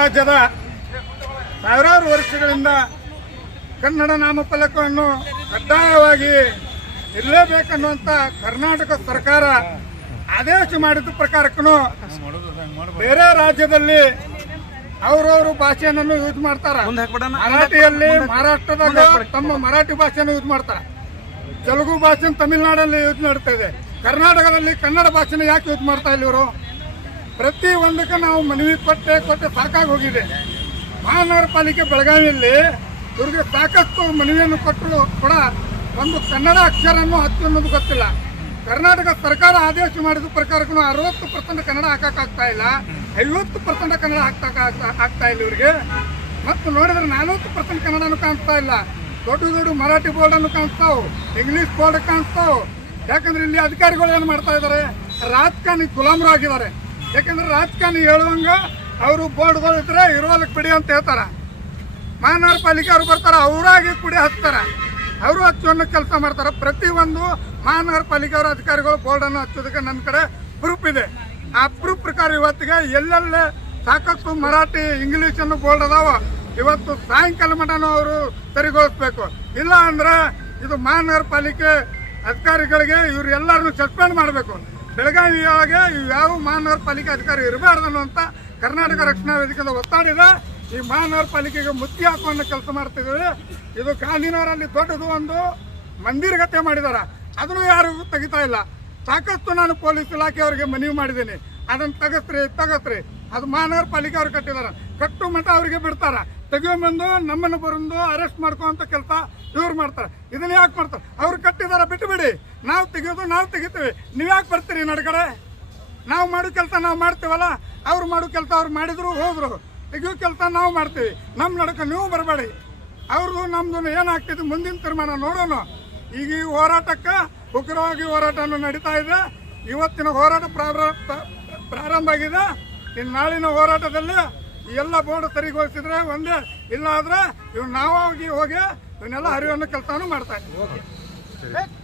ರಾಜ್ಯದ ಸಾವಿರಾರು ವರ್ಷಗಳಿಂದ ಕನ್ನಡ ನಾಮಫಲಕವನ್ನು ಕಡ್ಡಾಯವಾಗಿ ಇರಲೇಬೇಕನ್ನುವಂತ ಕರ್ನಾಟಕ ಸರ್ಕಾರ ಆದೇಶ ಮಾಡಿದ ಪ್ರಕಾರಕ್ಕೂ ಬೇರೆ ರಾಜ್ಯದಲ್ಲಿ ಅವರವರು ಭಾಷೆಯನ್ನು ಯೂಸ್ ಮಾಡ್ತಾರೆ. ಮರಾಠಿಯಲ್ಲಿ ಮಹಾರಾಷ್ಟ್ರದಾಗ ತಮ್ಮ ಮರಾಠಿ ಭಾಷೆಯನ್ನು ಯೂಸ್ ಮಾಡ್ತಾರೆ. ತೆಲುಗು ಭಾಷೆ ತಮಿಳುನಾಡಲ್ಲಿ ಯೂಸ್ ಮಾಡ್ತಾ ಇದೆ. ಕರ್ನಾಟಕದಲ್ಲಿ ಕನ್ನಡ ಭಾಷೆನ ಯಾಕೆ ಯೂಸ್ ಮಾಡ್ತಾ ಇಲ್ಲ ಇವರು? ಪ್ರತಿ ಒಂದಕ್ಕೆ ನಾವು ಮನವಿ ಕೊಟ್ಟೆ ಕೊಟ್ಟೆ ಸಾಕಾಗಿ ಹೋಗಿದೆ. ಮಹಾನಗರ ಪಾಲಿಕೆ ಬೆಳಗಾವಿಯಲ್ಲಿ ಇವ್ರಿಗೆ ಸಾಕಷ್ಟು ಮನವಿಯನ್ನು ಕೊಟ್ಟರು ಕೂಡ ಒಂದು ಕನ್ನಡ ಅಕ್ಷರನ್ನು ಹತ್ತು ಅನ್ನೋದು ಗೊತ್ತಿಲ್ಲ. ಕರ್ನಾಟಕ ಸರ್ಕಾರ ಆದೇಶ ಮಾಡಿದ ಪ್ರಕಾರಕ್ಕೂ ಅರವತ್ತು ಪರ್ಸೆಂಟ್ ಕನ್ನಡ ಹಾಕಕ್ಕಾಗ್ತಾ ಇಲ್ಲ. ಐವತ್ತು ಪರ್ಸೆಂಟ್ ಕನ್ನಡ ಹಾಕ್ತಾ ಆಗ್ತಾ ಇಲ್ಲ ಇವರಿಗೆ. ಮತ್ತು ನೋಡಿದ್ರೆ ನಲವತ್ತು ಪರ್ಸೆಂಟ್ ಕನ್ನಡನು ಕಾಣಿಸ್ತಾ ಇಲ್ಲ. ದೊಡ್ಡ ದೊಡ್ಡ ಮರಾಠಿ ಬೋರ್ಡನ್ನು ಕಾಣಿಸ್ತಾವು, ಇಂಗ್ಲೀಷ್ ಬೋರ್ಡ್ ಕಾಣಿಸ್ತಾವು. ಯಾಕಂದ್ರೆ ಇಲ್ಲಿ ಅಧಿಕಾರಿಗಳು ಏನು ಮಾಡ್ತಾ ಇದ್ದಾರೆ? ರಾಜಕಾರಣಿ ಗುಲಾಮರು ಆಗಿದ್ದಾರೆ ಯಾಕಂದ್ರೆ ರಾಜಕಾರಣಿ ಹೇಳುವಂಗ ಅವರು ಬೋರ್ಡ್ಗಳು ಇದ್ರೆ ಇರೋಲಕ್ಕೆ ಬಿಡಿ ಅಂತ ಹೇಳ್ತಾರ. ಮಹಾನಗರ ಪಾಲಿಕೆ ಅವ್ರು ಬರ್ತಾರ, ಅವರಾಗಿ ಕುಡಿ ಹಚ್ತಾರ. ಅವರು ಹಚ್ಚುವನ್ನು ಕೆಲಸ ಮಾಡ್ತಾರೆ. ಪ್ರತಿ ಒಂದು ಮಹಾನಗರ ಪಾಲಿಕೆ ಅವರ ಅಧಿಕಾರಿಗಳು ಬೋರ್ಡ್ ಅನ್ನು ಹಚ್ಚೋದಕ್ಕೆ ನನ್ನ ಕಡೆ ಪ್ರೂಫ್ ಇದೆ. ಆ ಪ್ರೂಫ್ ಪ್ರಕಾರ ಇವತ್ತಿಗೆ ಎಲ್ಲೆಲ್ಲೇ ಸಾಕಷ್ಟು ಮರಾಠಿ, ಇಂಗ್ಲಿಷ್ ಅನ್ನು ಬೋರ್ಡ್ ಅದಾವ, ಇವತ್ತು ಸಾಯಂಕಾಲ ಮಟನು ಅವರು ಸರಿಗೊಳಿಸ್ಬೇಕು. ಇಲ್ಲ ಅಂದ್ರೆ ಇದು ಮಹಾನಗರ ಪಾಲಿಕೆ ಅಧಿಕಾರಿಗಳಿಗೆ ಇವ್ರು ಎಲ್ಲರನ್ನು ಸಸ್ಪೆಂಡ್ ಮಾಡಬೇಕು. ಬೆಳಗಾವಿ ಒಳಗೆ ಇವು ಯಾವ ಮಹಾನಗರ ಪಾಲಿಕೆ ಅಧಿಕಾರಿ ಇರಬಾರ್ದು ಅಂತ ಕರ್ನಾಟಕ ರಕ್ಷಣಾ ವೇದಿಕೆಯಿಂದ ಒತ್ತಾಡಿದ ಈ ಮಹಾನಗರ ಪಾಲಿಕೆಗೆ ಮುತ್ತಿ ಹಾಕುವಂತ ಕೆಲಸ ಮಾಡ್ತಿದ್ದೀವಿ ಇದು ಗಾಂಧಿನಗರಲ್ಲಿ ದೊಡ್ಡದು ಒಂದು ಮಂದಿರಗತೆ ಮಾಡಿದಾರ. ಅದನ್ನು ಯಾರು ತೆಗಿತಾ ಇಲ್ಲ. ಸಾಕಷ್ಟು ನಾನು ಪೊಲೀಸ್ ಇಲಾಖೆಯವರಿಗೆ ಮನವಿ ಮಾಡಿದ್ದೀನಿ. ಅದನ್ನು ತಗಸ್ರಿ ತಗಸ್ರಿ. ಅದು ಮಹಾನಗರ ಪಾಲಿಕೆ ಅವ್ರು ಕಟ್ಟಿದಾರ. ಕಟ್ಟು ಮಠ ಅವರಿಗೆ ಬಿಡ್ತಾರ. ತೆಗಿಯೊಂಬಂದು ನಮ್ಮನ್ನು ಬರಂದು ಅರೆಸ್ಟ್ ಮಾಡ್ಕೊಂತ ಕೆಲಸ ಇವ್ರು ಮಾಡ್ತಾರೆ. ಇದನ್ನ ಯಾಕೆ ಮಾಡ್ತಾರೆ? ಅವ್ರು ಕಟ್ಟಿದಾರ ಬಿಟ್ಟು ಬಿಡಿ ನಾವು ತೆಗೆಯೋದು ನಾವು ತೆಗಿತೀವಿ. ನೀವು ಯಾಕೆ ಬರ್ತೀರಿ ನಡ್ಕಡೆ ನಾವು ಮಾಡೋ ಕೆಲಸ ನಾವು ಮಾಡ್ತೀವಲ್ಲ ಅವ್ರು ಮಾಡೋ ಕೆಲಸ ಅವ್ರು ಮಾಡಿದ್ರು ಹೋದ್ರು. ತೆಗಿಯೋ ಕೆಲಸ ನಾವು ಮಾಡ್ತೀವಿ. ನಮ್ಮ ನಡಕ ನೀವು ಬರಬೇಡಿ. ಅವ್ರದ್ದು ನಮ್ದು ಏನಾಗ್ತಿದೆ ಮುಂದಿನ ತೀರ್ಮಾನ ನೋಡೋಣ. ಈಗ ಈ ಹೋರಾಟಕ್ಕೆ ಉಗ್ರವಾಗಿ ಹೋರಾಟವನ್ನು ನಡೀತಾ ಇದೆ. ಇವತ್ತಿನ ಹೋರಾಟ ಪ್ರಾರಂಭ ಪ್ರ- ಪ್ರಾರಂಭ ಆಗಿದೆ. ಇನ್ನು ನಾಳಿನ ಹೋರಾಟದಲ್ಲಿ ಎಲ್ಲ ಬೋರ್ಡ್ ಸರಿಗೊಳಿಸಿದ್ರೆ ಒಂದೇ. ಇಲ್ಲ ಆದ್ರೆ ಇವ್ ನಾವಾಗಿ ಹೋಗಿ ಇವನ್ನೆಲ್ಲ ಅರಿವನ್ನು ಕೆಲಸನೂ ಮಾಡ್ತಾ ಇದ್ದೀವಿ.